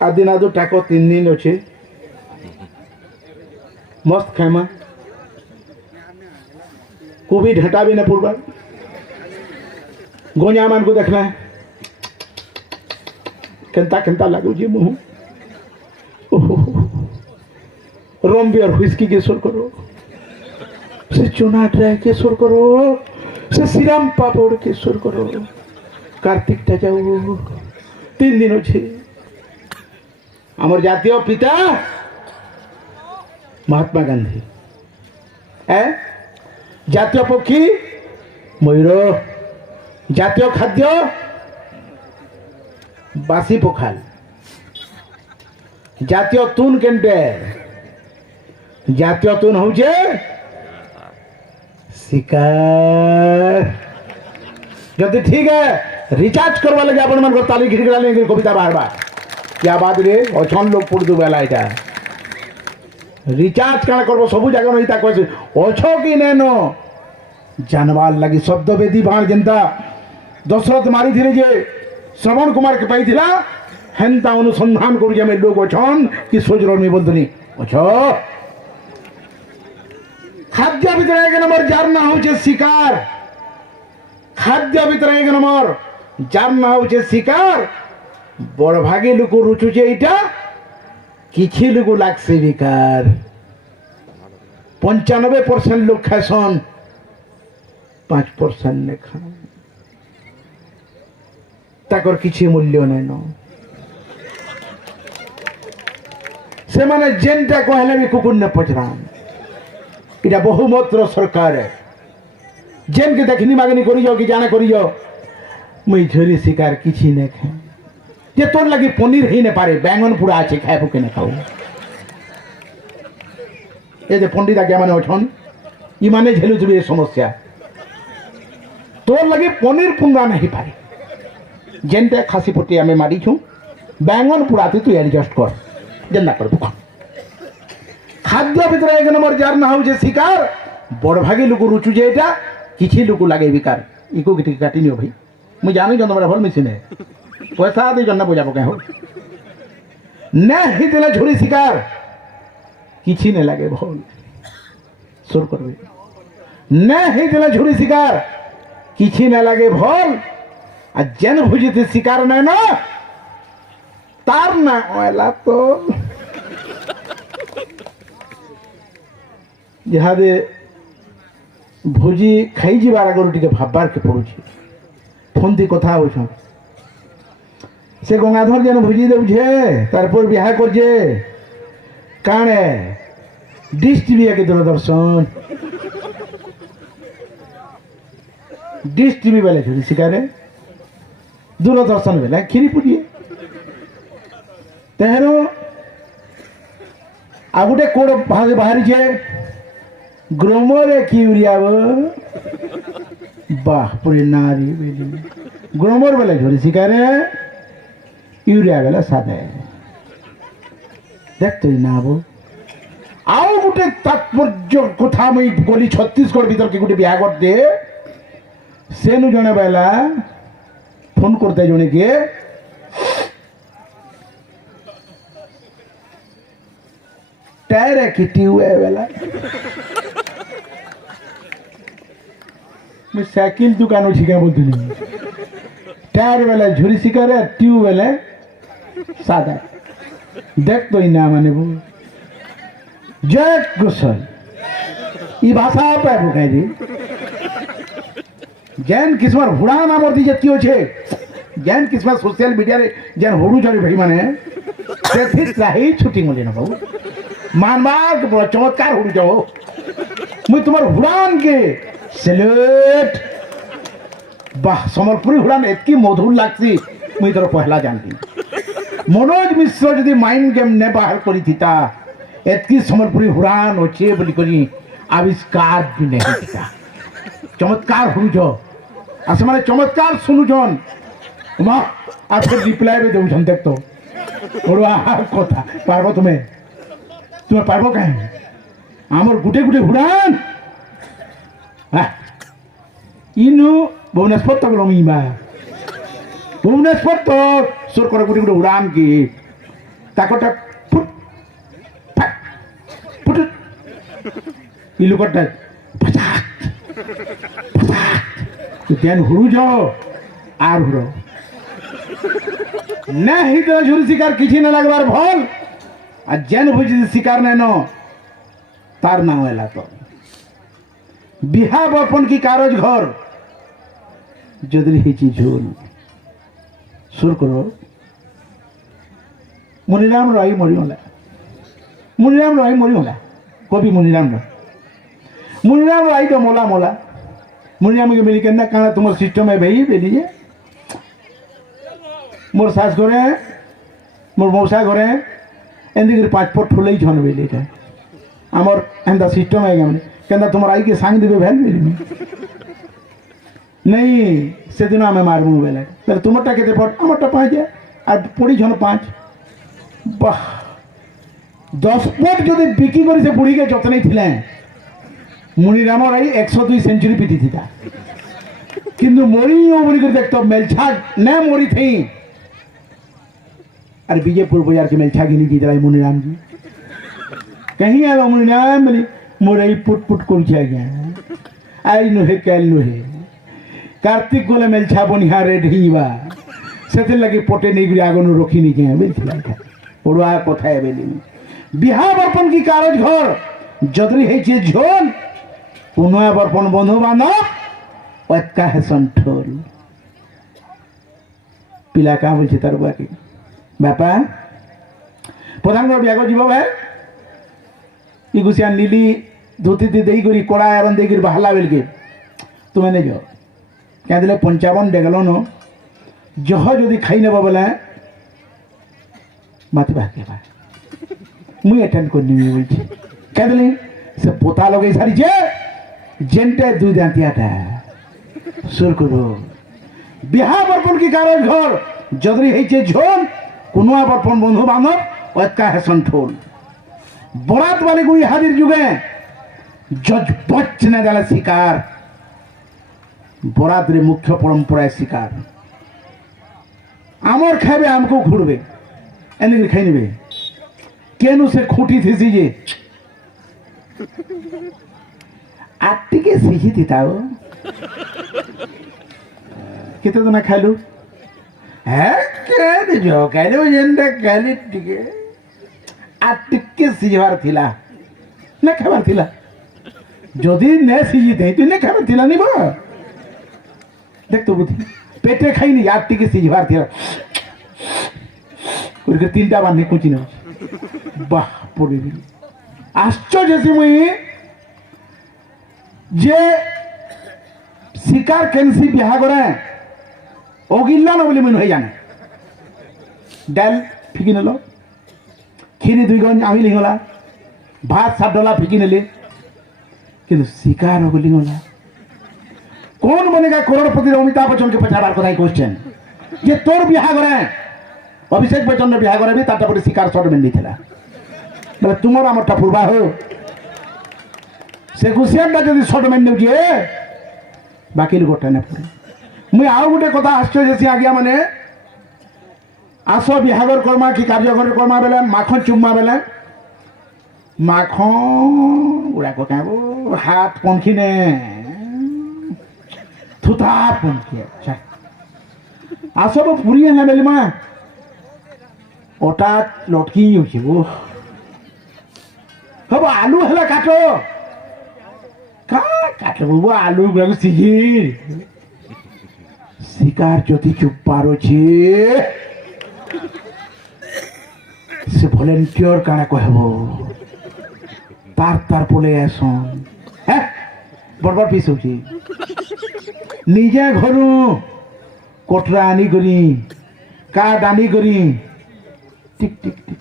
आदि ना दो टाको 3 दिन अच्छे मस्त खाएमा कोभी ढटा भी न पड़वा गोनिया मान को देखना है केंता केंता लागू जी मुँह रोम बियर व्हिस्की के सुर करो से चुना ड्राई के सुर करो से सिराम पापड़ के सुर करो कार्तिक टा जाओ 3 दिन अच्छे आमर जातीय पिता महात्मा गांधी जातीय पक्षी मयूर जातीय खाद्य बासी पखाल जातीय तुन केंटे जातीय तुन हूँ शिकार जब ठीक है रिचार्ज करवा लगे अपन मन को ताली खिड़की लेंगे कविता बार बार क्या बात रे अच्छन लोग पढ़ दो बेला इटा रिचार्ज काना करबो सबु जगह नहीं ता कहছে अच्छो कि नेनो जानवाल लगी शब्द वेदी बाण जनता दशरथ मारी थिले जे श्रवण कुमार के पाई थिला हेंता अनुसंधान करू जे में लोग अच्छन कि सोजरो में बोलतनी अच्छो खाद्य भीतर एक नंबर जार ना होचे शिकार खाद्य भीतर एक नंबर जार ना होचे शिकार बड़ भागे लोक रुचुचे इटा किछि लोक लागसे बेकार 95% लोग खासन 5% ने खा ताकर किछि मूल्य नै न से माने जेनटा कहले भी कुकुर ने पचरान इटा बहुमत्र सरकार है जेन के देखनी मागनी करियो कि जाने करियो मुई झोरी शिकार किछि ने खा जे तोर लगी पनीर ही ने पारे बैंगन पूरा আছে खाइबो के न खाओ ए जे पंडित आज्ञा माने अछन इ माने झेलु जुबे समस्या तोर लगी पनीर पुंगा नहीं पारे जेनटे खासी पट्टी आमे मारी छु बैंगन पूराते तू एडजस्ट कर जेना कर दुख खाद्य भीतर एक नंबर जार ना हो जे शिकार बड़ भागी लोक रुचु जे एटा किछि लोक लागे विकार इको किति काटिनियो भाई मु जानि जन बड़ा भल मिसिन है पैसा दे जन बुझा पके हो ने हितले झुरी शिकार किछि ने लागे भल सुर करबे ने हितले झुरी शिकार किछि ने लागे भल आ जन भुजिते शिकार नै न तार ना ओला तो जहादे भोजी खाई जीवार आगर टिके भाबार के पड़ुछि फोन दी कथा होछ से गंगाधर जन भोजी देउछे तारपर बियाह करजे काणे डिश टीवी के दूरदर्शन डिश टीवी वाले छुरी शिकारे दूरदर्शन वाला खीरी पुड़िए तेहरो आ गोटे कोड बाहरी छे ग्रोमरे किउरिया वाह पूरे नारी बेली ग्रोमर वाले झोरी शिकारे यूरिया वाला सादे देख तो ना वो आओ गोटे तात्पर्य कथा मई गली छत्तीसगढ़ भीतर के गोटे बिया कर दे सेनु जने बेला फोन करते जने के टायर की ट्यूब है बेला मैं साइकिल दुकान उठी क्या बोलती नहीं टायर वाला झुरी शिकारे ट्यूब वाला सादा देख तो इना माने वो जय कुशल ई भाषा पे बुकाई दी जैन किस्मर हुड़ा नाम और जतियो छे जैन किस्मर सोशल मीडिया रे जैन होडू चले भाई माने से ठीक रही छुट्टी मिले ना बाबू मानबाग बड़ चमत्कार होडू जाओ मुई तुम्हार हुड़ान के सेल्यूट वाह समरपुरी हुड़ान एतकी मधुर लागसी मुई तोर पहला जानती मनोज मिश्र यदि माइंड गेम ने बाहर करी थीता एतकी समरपुरी हुड़ान अच्छे बोली करी आविष्कार भी नहीं थीता चमत्कार हुरुजो आ से माने चमत्कार सुनुजन मा आज के रिप्लाई में देउछन देख तो बड़वा कथा पारबो तुम्हें पारबो काहे आमर गुटे गुटे हुड़ान इनु भुवनेश्वर तक लमी बा भुवनेश्वर तो सुर कर गुटे गुटे उड़ान की তাকটা ফুট ফাট ফুট ইলুকটা পচাক পচাক দেন হুড়ু যাও আর হুড়ো না হিতে ঝুরি শিকার কিছু না লাগবার ভল আর যেন বুঝি শিকার নেন তার নাম এলা তো বিহা বর্পণ কি কারজ ঘর যদি হেঁচি ঝুল সুর করো মনিরাম রায় মরিমলা মনিরাম রায় মরিমলা কবি মনিরাম রায় মনিরাম রায় তো মোলা মোলা মনিরাম के मिली कहना कहना तुम्हारे सिस्टम है भाई बेलिए मोर सास घरे मोर मौसा घरे एंदी 5 फुट ठुले छन बेली आमर एंदा सिस्टम है कहना तुम्हारा आई के सांग देवे भैल मेरी नहीं से दिन आम मारबू बेले তাহলে তোমারটা কেতে পড় আমারটা 5 আর পড়ি জন 5 বাহ 10 ফুট যদি বিকি করি সে বুড়িকে যতনেই ছিলেন মুনিরামর এই 102 সেঞ্চুরি পিটি থিতা কিন্তু মরিও বলি করে দেখতো মেলছা না মরি থই আর বিজয়পুর বাজার के मेलछा गिनी की जरा मुनिराम जी कहीं आलो मुनिराम बोली मोरे पुट पुट करछे गया आई नुहे कैल नुहे कार्तिक गोले मेलछा बनिहा रे ढीबा सेते लगे पटे नहीं गुरी आगनु रखी नहीं के बेलछला ओडा কথায় বেলি বিহা বর্পণ কি কারজ ঘর যদরি হেছে ঝোল পুনয়া বর্পণ বন্ধু বান্ধব ওতকা হে সন্ঠোল পিলা কা বলছে তার বাকি बापा प्रधान बिया जीव भाई इगुसिया नीली धोती दे कड़ा आयरन दे बाहला बेलके तुम्हें नहीं जाओ क्या दिले 55 डेगल न जह जदि खाई नेब बोले मत बाके मुई अटेंड कर बोलছি क्या दिले से पोता लगे सारी जेनटे दुई दांतियाटा सुर करो बिहा बर्पण की कारण घर जदरी हेचे झोल कुनुआ बर्पण बंधु बांधव ओतका है संठोल बरात वाले गुई हाजिर जुगे जज बच ने गला शिकार बरात रे मुख्य परंपरा शिकार आमर खाबे हमको घुड़बे एने खाई नेबे केनु से खूटी थीसी जे आटी के सिही दिताओ किते तो ना खालू है के जो कहले जेंडा कहले टिके आ टिके सिजवार थिला ने खबर थिला जदी ने सिजी दे तू ने खबर थिला नी बा देख तो बुद्धि पेटे खाई नी आ टिके सिजवार थिला करके तीनटा बांधे कुछ न वाह पड़ी आश्चर्य से मुई जे शिकार केनसी बिहा करे ओगिल्ला न बोली मन हो जाने डाल फिकी नेलो खीरी 2 गंज आमी लिंगला भात 7 डला फिकी नेले किंतु शिकार हो लिंगला कौन बनेगा करोड़पति अमिताभ बच्चन के पचार कथा क्वेश्चन ये तोर बिहा करे अभिषेक बच्चन बिहा करे भी ताटा पर शिकार शॉट में नहीं थिला बोले तुमर हमरटा पूर्वा हो से गुसियाटा जदी शॉट में नेउ जे बाकी गोटा ने पूरी मुई आउ गोटे कथा आश्चर्य से आज्ञा माने आस बिहागर कर्मा कि कार्यकर कर्मा बेले माखन चुम्मा बेले माखन गुड़ाक क्या हाथ पंखी ने थुता पंखी अच्छा आस पूरी है बेली माँ ओटा लटकी वो हम आलू है काटो का काटबो आलू गुड़ा सीझी शिकार যদি চুপ পারছে সে ভলেন্টিয়ার কানা কহব তার পলে আসন হ্যাঁ বড় পিস হচ্ছে নিজে ঘরু কটরা আনি করি কাঠ আনি করি tick tick tick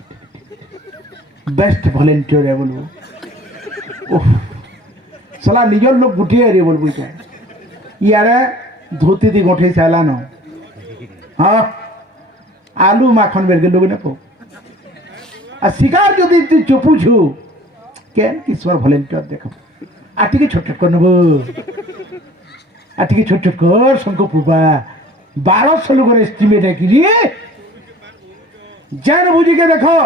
best volunteer বলবো ওহ সালা নিজের লোক গুটিয়ে রে বলবো ইয়ারে धोती दी गोठे साला न हाँ आलू माखन बेर के लोग ने को आ शिकार जदि तू चुपू छु केन ईश्वर भलेंटियर देखो आटी के छोट छोट कर नबो आटी के छोट छोट कर संको पुबा 1200 लोग एस्टिमेट है कि जेन बुझी के देखो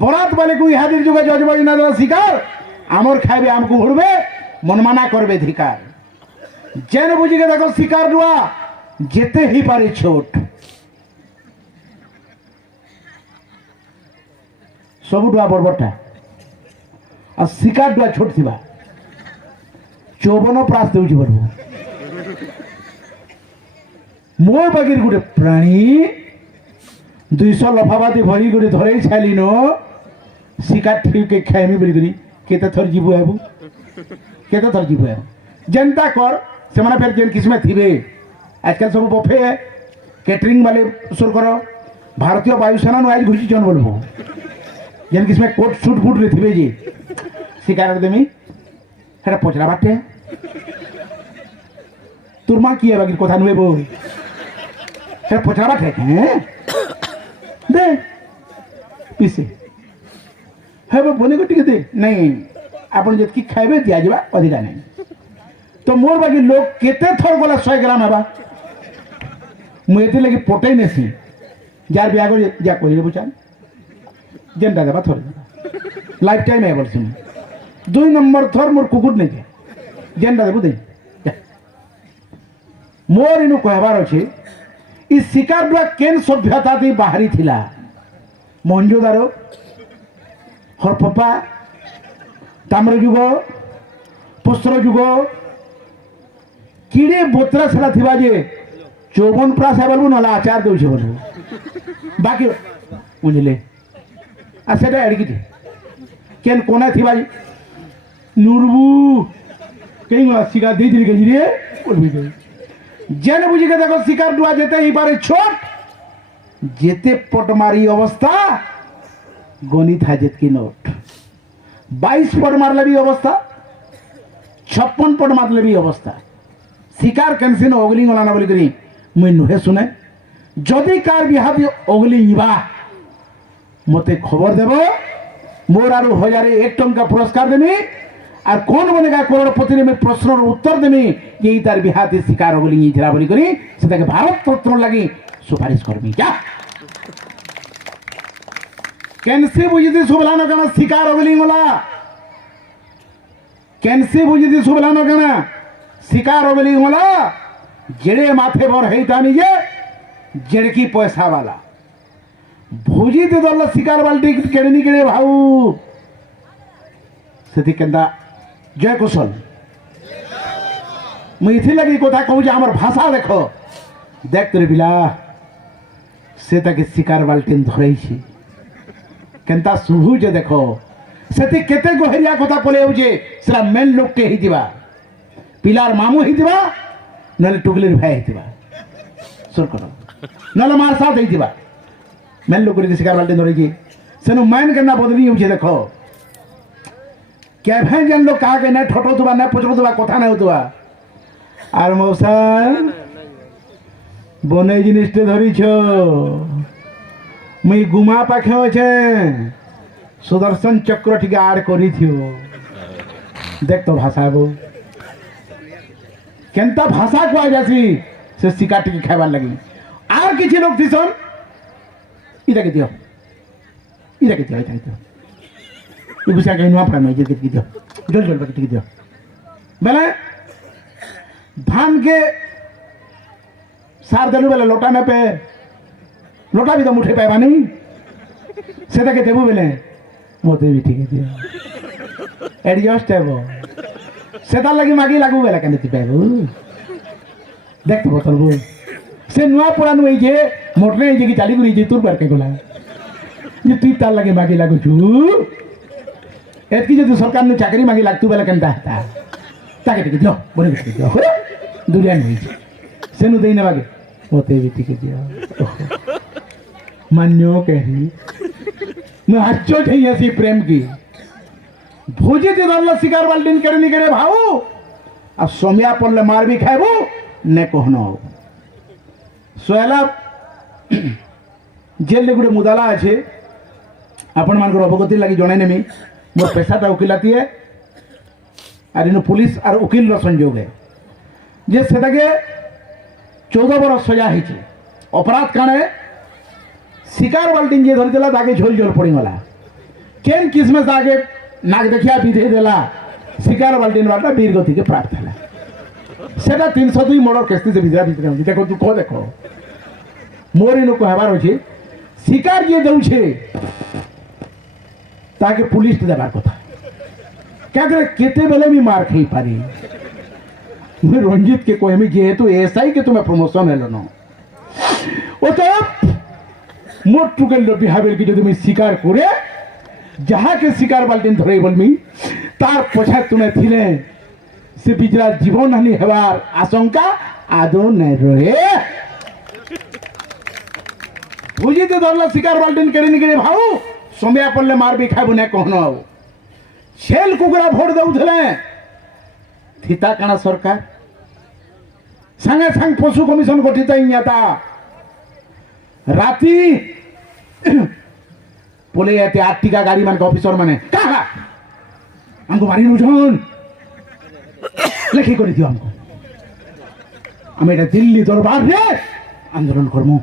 बरात वाले को इहादिर जुगे जजबाजी ना देवा शिकार आमर खाइबे आमको हुड़बे मनमाना करबे धिकार जेन बुझी के देखो शिकार दुआ जेते ही पारे छोट सब डुआ बड़बड़टा और शिकार डुआ छोट थी 54 प्रास देउछि बड़बो मोर बागिर गोटे प्राणी 200 लफाबादी भरी गोटे धरे छाली नो शिकार ठीक के खाइमी बोली करी केते थर जीवु आबु केते थर जीवु आबु जनता कर से माने फिर जेन किस्म थिबे आजकल सब बफे कैटरिंग वाले सुर करो भारतीय वायुसेना नो आज घुसी जन बोलबो जेन किस्म कोट सूट बूट रे थिबे जी शिकार देमी हेरा पचरा बाटे তোর মা কি এবার কথা নুয়ে বউ সে পচরা ঠেক হ্যাঁ দে পিসে হ্যাঁ বনে গো টিকে দে নাই আপন যে কি খাইবে দিয়া যাবা অধিকা নাই তো মোর বাকি লোক কেতে থর গলা 100 গ্রাম হবা মু এতে লাগি পটাই নেছি যার বিয়া করে যা কইরে বুঝান যেনটা দেবা থর লাইফ টাইম এ বলছি 2 নম্বর থর মোর কুকুর নেই যেনটা দেবো দে मोर इनु कहबार अच्छे इ शिकार दुआ केन सभ्यता दी बाहरी थिला मोहनजोदारो हरपपा ताम्र जुग पुस्त्र जुग किड़े बोतरा सला थिबा जे 54 प्रास बोलबो नला आचार देउछे बोलबो बाकी बुझले आ सेटा एडकिते केन कोना थिबा नुरबू केई शिकार दे दिल के रे बोलबी दे जेन बुझी के देखो शिकार डुआ जेते ही पारे छोट जेते पटमारी अवस्था गणित है जेत की नोट 22 पट मारले भी अवस्था 56 पट मारले भी अवस्था शिकार कैंसिन ओगलिंग वाला ना बोली करी मुई नुहे सुने जदि कार बिहार ओगलिंग इबा मते खबर देबो मोर आरु 1001 टंका पुरस्कार देनी और कौन बनेगा करोड़पति में प्रश्न उत्तर देमी यही तार बिहाती शिकार बोली इथरा बोली करी से भारत रत्न लगी सुपारिश करमी क्या कैंसी बुझी सुबलानो कना शिकार बोली होला कैंसी बुझी सुबलानो कना शिकार बोली होला जेड़े माथे बर हेता निजे जेड़की पैसा वाला भुजी दे दल शिकार बाल्टी केड़नी केड़े भाऊ सेति केंदा जय कुशल मुझे लगी कथा कहूँ आम भाषा देख देख तेरे बिला से ताके शिकार बाल्टीन धरई केनता शुभु जे देख से केते गहरिया कथा पले से मेन लोकटे ही पिलार मामू ही ना टुगलिर भाई ही सुर कर ना मार साथ ही मेन लोक शिकार बाल्टीन धरई से मैन के बदली हो देख क्या भाई जन लोग कहा के ना ठोटो तुबा ना पचरो तुबा कथा ना होतुबा आर मौसा बने जिनिसटे धरिछ मुई गुमा पाखे अछे सुदर्शन चक्र टिके आड़ करी थियो देख तो भाषा बो केनता भाषा को आ जासी से शिकार टिके खाइबार लगी आर किछि लोग थिसन इदा के दियो ये बुझा कहीं नुआ प्राण जे कित दियो जल जल कित दियो बेले धान के सार देलु बेले लोटा में पे लोटा भी तो मुठे पाइबा नहीं सेटा के देबु बेले मोते भी ठीक दियो एडजस्ट है वो सेटा लगी मागी लागू बेले कने पाइबु देख तो बोतल बु से नुआ पुरान होई जे मोटरे जे की चाली गुरी जे तुर पर के गोला ये तू तार लगे मागी लागू छु एतकी जो सरकार ने चाकरी मांगी लागतु बेला केनता हता ताके टिके दियो बोले टिके दियो दुनिया नहीं सेनु देने बागे मोते भी टिके दियो मान्यो कही मैं हच्चो चाहिए सी प्रेम की भोजे ते दल्ला शिकार बाल्टीन करनी करे भाऊ अब सोमिया पड़ले मार भी खाइबो ने कहनो सोयला जेल गुड़े मुदाला अच्छे आपण मान अवगति लगी जन नेमी मोर पेशाटा वकिलाती है और इन पुलिस और वकिल संयोग है जे से 14 बरस सजा है अपराध काणे शिकार बाल्टीन जे धरिदेला ताके झोल झोल पड़ीगला केन किस्मत आगे नाक देखिया विधे देला शिकार बाल्टीन वाला वीर गति के प्राप्त है सेटा 302 मर्डर केस से विद्या भीतर देखो तू कह देखो मोर इन कहबार अच्छे शिकार जे दउछे ताके पुलिस देबार कथा क्या करे केते बेले भी मार खाई पारी मैं रंजीत के कहमी जेहेतु एसआई के तुम्हें प्रमोशन हेलो न ओ तो मोर टुकेल बिहावेल की जो शिकार करे जहाँ के शिकार बाल्टीन धरे बोलमी तार पछा तुने थिले से बिजला जीवन हानि हेबार आशंका आदौ नहीं रहे बुझीते धरला शिकार बाल्टीन केड़ी निकले भाऊ समय पड़ले मार भी खाबु ने कहनो छेल कुकुरा भोट दउथले थिता काना सरकार संगे संग पशु कमिशन गठित इयाता राती बोले ये आर्टिका गाड़ी मान ऑफिसर माने कहा हमको मारी नुजन लेखी कर दियो हमको हमें এটা दिल्ली दरबार रे आंदोलन करमु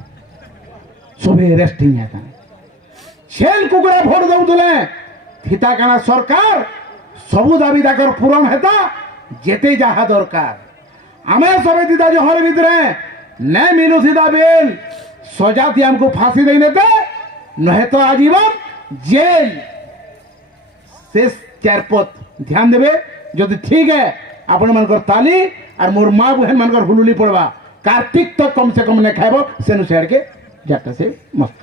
सबे रेस्टिंग है छेल कुकुरा भोट दउतले थिता काना सरकार सबु दाबी दाकर पूरण हेता जेते जहा दरकार आमे सबे दिदा जो हर भीतर न मिलु सीधा बेल सजा थी हमको फांसी दे देते नहीं तो आजीवन जेल शेष चारपत ध्यान देवे जो ठीक है आपण मानकर ताली और मोर माँ बहन मानकर हुलुली पड़वा कार्तिक तक कम से कम नहीं खाएबो सेनु शेर के जाता से मस्त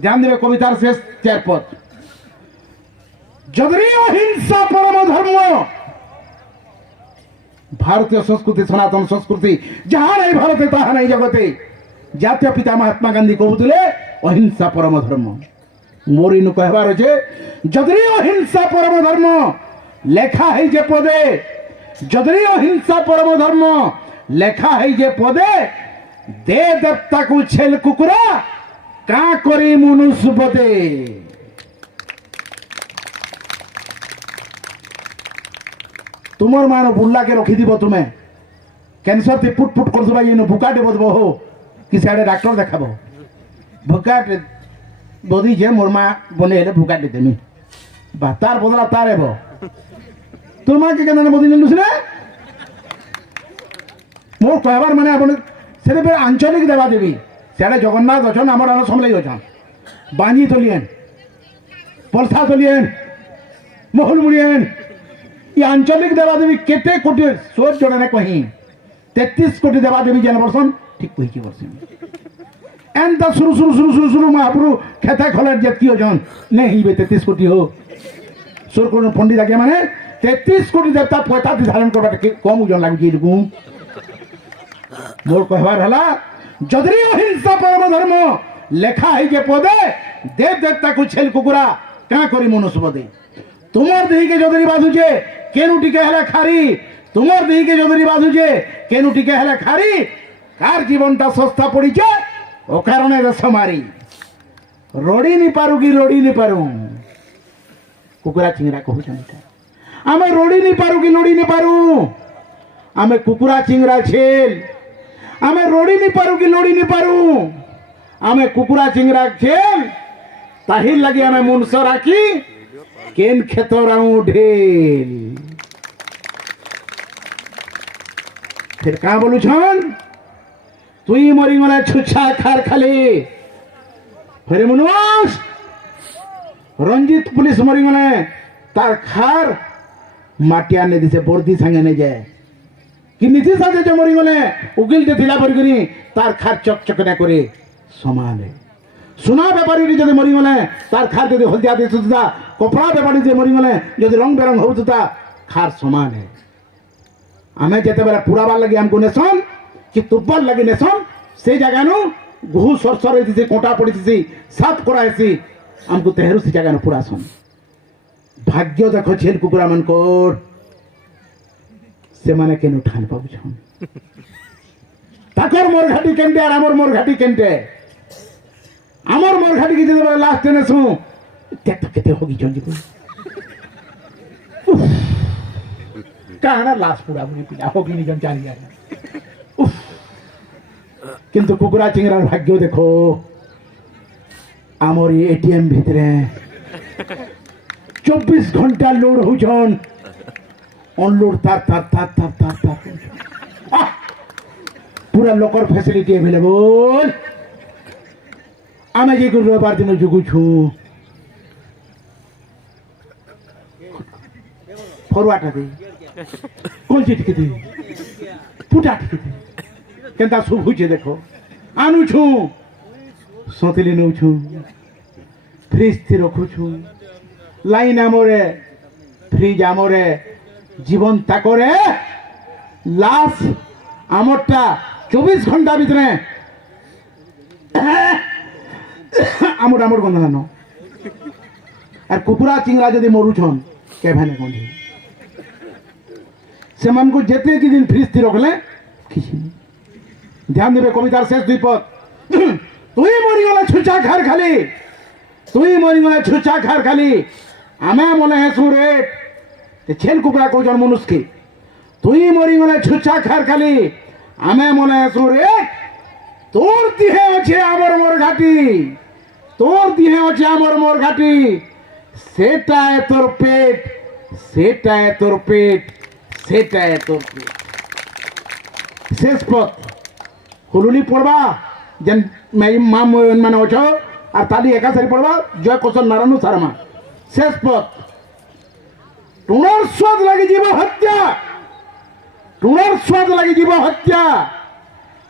ध्यान देवे कवितार शेष चारपत जदरी अहिंसा परम धर्म भारतीय संस्कृति सनातन संस्कृति जहाँ नहीं भारते तहा नहीं जगते जातीय पिता महात्मा गांधी कहते अहिंसा परम धर्म मोर इन कहबार अच्छे जदरी अहिंसा परम धर्म लेखा है जे पदे जदरी अहिंसा परम धर्म लेखा है जे पदे दे देवता को छेल कुकुरा का करी मनुष्य पदे तुमर मान बुल्ला के रखी दीब तुम्हें कैंसर थी पुट पुट कर भुकाटे बदब हो कि सियाड़े डाक्टर देखाब भुकाट बदी जे मोर माँ बने भुकाटे देमी तार बदला तार एब তোর মাকে কেন বদি নিলুস না মোর কহবার মানে আপন সেটা আঞ্চলিক দেবা দেবী সেটা জগন্নাথ অছন আমার আরো সমলাই অছন বাঞ্জি তলিয়েন পলসা তলিয়েন মহুলমুড়িয়েন ই আঞ্চলিক দেবা দেবী কেতে কোটি সোচ জনে কহি 33 কোটি দেবা দেবী যেন বর্ষন ঠিক কইছি বর্ষন এনতা শুরু শুরু শুরু শুরু শুরু মহাপুরু খেতা খলার জাতীয় জন নেই 33 কোটি হো সোর কোন পণ্ডিত আগে মানে 33 কোটি देवता 45 धारण करबा कम ओजन लागी लुकु मोर कहबार हला जदरी अहिंसा परम धर्म लेखा है जे पदे देव देवता को छेल कुकुरा का करी मनुष्य पदे तुमर देही के जदरी बाधुजे केनु टिके हला खारी तुमर देही के जदरी बाधुजे केनु टिके हला खारी कार जीवनटा सस्ता पड़ीचे ओ कारणे रस मारी रोड़ी नी पारु की रोड़ी नी पारु कुकुरा चिंगरा कहू आमे रोड़ी नहीं पारू कि लोड़ी नहीं पारू आमे कुकुरा चिंगरा छेल आमे रोड़ी नहीं पारू कि लोड़ी नहीं पारू आमे कुकुरा चिंगरा छेल ताहिर लगे आमे मुनसर राखी केन खेतराऊ ढेल फिर का बोलू छन तुई मरी गला छुछा खार खाली फिर मनुष रंजीत पुलिस मरी गले तार खार माटिया ने दिसे बोर्दी संगे ने जाए कि नीति साथे जो मरी गले उकिल जे थिला पर करी तार खार चक चक न करे समान है सुना व्यापारी जे मरी गले तार खार जे हल्दिया दे सुता कपड़ा व्यापारी जे मरी गले जे रंग बेरंग होता खार समान है आमे जेते बेला पूरा बार लगे हमको नेसन कि तुब्बर लगे नेसन से जगह नु गुहू सरसर दिसे कोटा पड़ी दिसे साफ कराइसी हमको तेहरू से जगह नु पूरा सन भाग्य देखो छेल कुकुरा मन को से माने केनु ठान पाबु छन ताकर मोर घाटी केंटे और हमर मोर घाटी केंटे हमर मोर घाटी की जे लास्ट ने सु केते केते होगी जंजी को काना लास्ट पूरा बुनी पिला होगी नि जन चाली गया किंतु कुकुरा चिंगरार भाग्य देखो आमर एटीएम भितरे 24 घंटा लोड होछन अनलोड तार तार तार तार तार तार पूरा लोकर फैसिलिटी अवेलेबल आमे जे रविवार दिन जुगु छु फरवाटा दे कौन चीज के दे पुटा के दे केनता सब हुचे देखो आनु छु सोतिली नु छु फ्रिज थी रखु छु लाइन आमरे फ्रिज आमरे जीवन ताकरे लाश आमरटा 24 घंटा भितरे आमर आमर गंधानो और कुकुरा चिंगरा जदि मरुछन केभाने गंधे से को जेते कि दिन फ्रिज थी रखले किसी ध्यान देवे कवितार शेष दुई पद तुई मरीगला छुचा खार खाली तुई मरीगला छुचा खार खाली आमे मने हेसु रे ते छेल कुकुरा को जन मनुष्य की तुई मरीगला छुचा खार खाली आमे मने हेसु रे तोर दिहे अच्छे आमर मोर घाटी तोर दिहे अच्छे आमर मोर घाटी सेटा है तोर पेट सेटा है तोर पेट सेटा है तोर पेट शेष पद हुलुली पड़वा जेन माँ माने अच्छो और ताली एका सारी पड़वा जय कौशल नारायण शर्मा शेष पद टुणर स्वाद लगी जीव हत्या टुणर स्वाद लगी जीव हत्या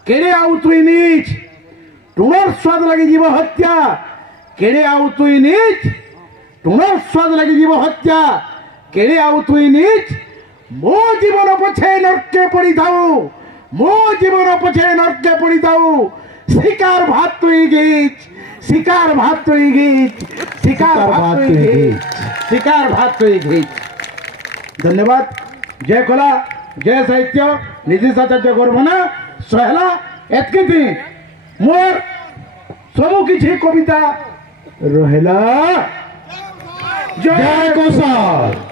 केड़े आउ तुई नीच टुणर स्वाद लगी जीव हत्या केड़े आउ तुई नीच टुणर स्वाद लगी जीव हत्या केड़े आउ तुई नीच मो जीवन पछे नरके पड़ी थाऊ मो जीवन पछे नरके पड़ी थाऊ शिकार भात तुई गीच शिकार भात तुई गीच शिकार भात तुई गीच शिकार भात तुई गीच धन्यवाद जय कला जय साहित्य नीतीश आचार्य गौरवना सहला एतकी थी मोर सबु किछि कविता रहेला जय कौशल।